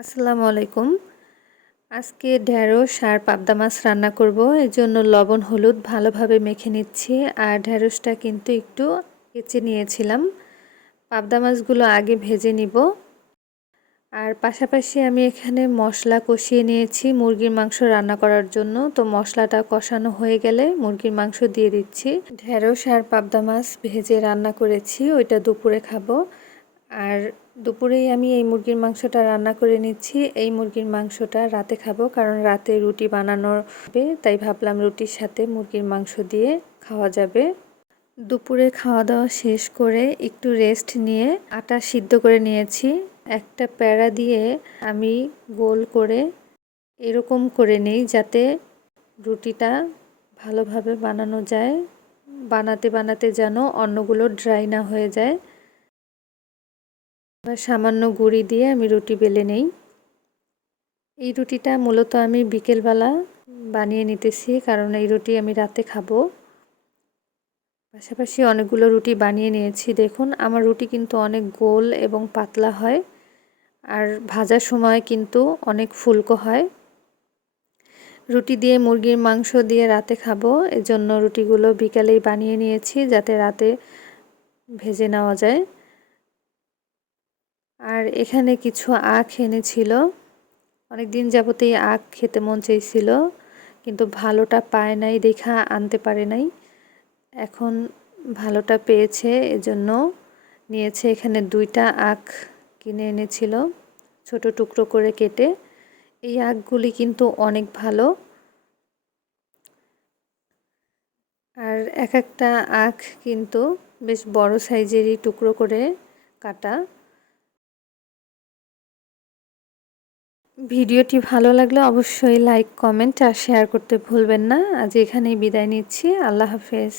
আসসালামু আলাইকুম। আজকে ঢেঁড়স আর পাবদা মাছ রান্না করব। এর জন্য লবণ হলুদ ভালোভাবে মেখে নিচ্ছি। আর ঢেঁড়সটা কিন্তু একটু কেচে নিয়েছিলাম। পাবদা মাছগুলো আগে ভেজে নিব। আর পাশাপাশি আমি এখানে মশলা কষিয়ে নিয়েছি মুরগির মাংস রান্না করার জন্য। তো মশলাটা কষানো হয়ে গেলে মুরগির মাংস দিয়ে দিচ্ছি। ঢেঁড়স আর পাবদা মাছ ভেজে রান্না করেছি, ওইটা দুপুরে খাবো। আর দুপুরেই আমি এই মুরগির মাংসটা রান্না করে নিচ্ছি। এই মুরগির মাংসটা রাতে খাবো, কারণ রাতে রুটি বানানো হবে, তাই ভাবলাম রুটির সাথে মুরগির মাংস দিয়ে খাওয়া যাবে। দুপুরে খাওয়া দাওয়া শেষ করে একটু রেস্ট নিয়ে আটা সিদ্ধ করে নিয়েছি। একটা প্যাড়া দিয়ে আমি গোল করে এরকম করে নিই, যাতে রুটিটা ভালোভাবে বানানো যায়। বানাতে বানাতে যেন অন্যগুলো ড্রাই না হয়ে যায়। এবার সামান্য গুঁড়ি দিয়ে আমি রুটি বেলে নেই। এই রুটিটা মূলত আমি বিকেলবেলা বানিয়ে নিতেছি, কারণ এই রুটি আমি রাতে খাবো। পাশাপাশি অনেকগুলো রুটি বানিয়ে নিয়েছি। দেখুন আমার রুটি কিন্তু অনেক গোল এবং পাতলা হয়, আর ভাজার সময় কিন্তু অনেক ফুলকো হয়। রুটি দিয়ে মুরগির মাংস দিয়ে রাতে খাবো, এজন্য রুটিগুলো বিকালেই বানিয়ে নিয়েছি, যাতে রাতে ভেজে নেওয়া যায়। আর এখানে কিছু আখ এনেছিল। অনেক দিন যাবতেই আখ খেতে মন চাইছিল, কিন্তু ভালোটা পায় নাই দেখা আনতে পারে নাই। এখন ভালোটা পেয়েছে, এজন্য নিয়েছে। এখানে 2টা আখ কিনে এনেছিল, ছোট টুকরো করে কেটে। এই আখগুলি কিন্তু অনেক ভালো। আর এক একটা আখ কিন্তু বেশ বড় সাইজেরই টুকরো করে কাটা। ভিডিওটি ভালো লাগলে অবশ্যই লাইক, কমেন্ট আর শেয়ার করতে ভুলবেন না। আজ এখানেই বিদায় নিচ্ছি। আল্লাহ হাফেজ।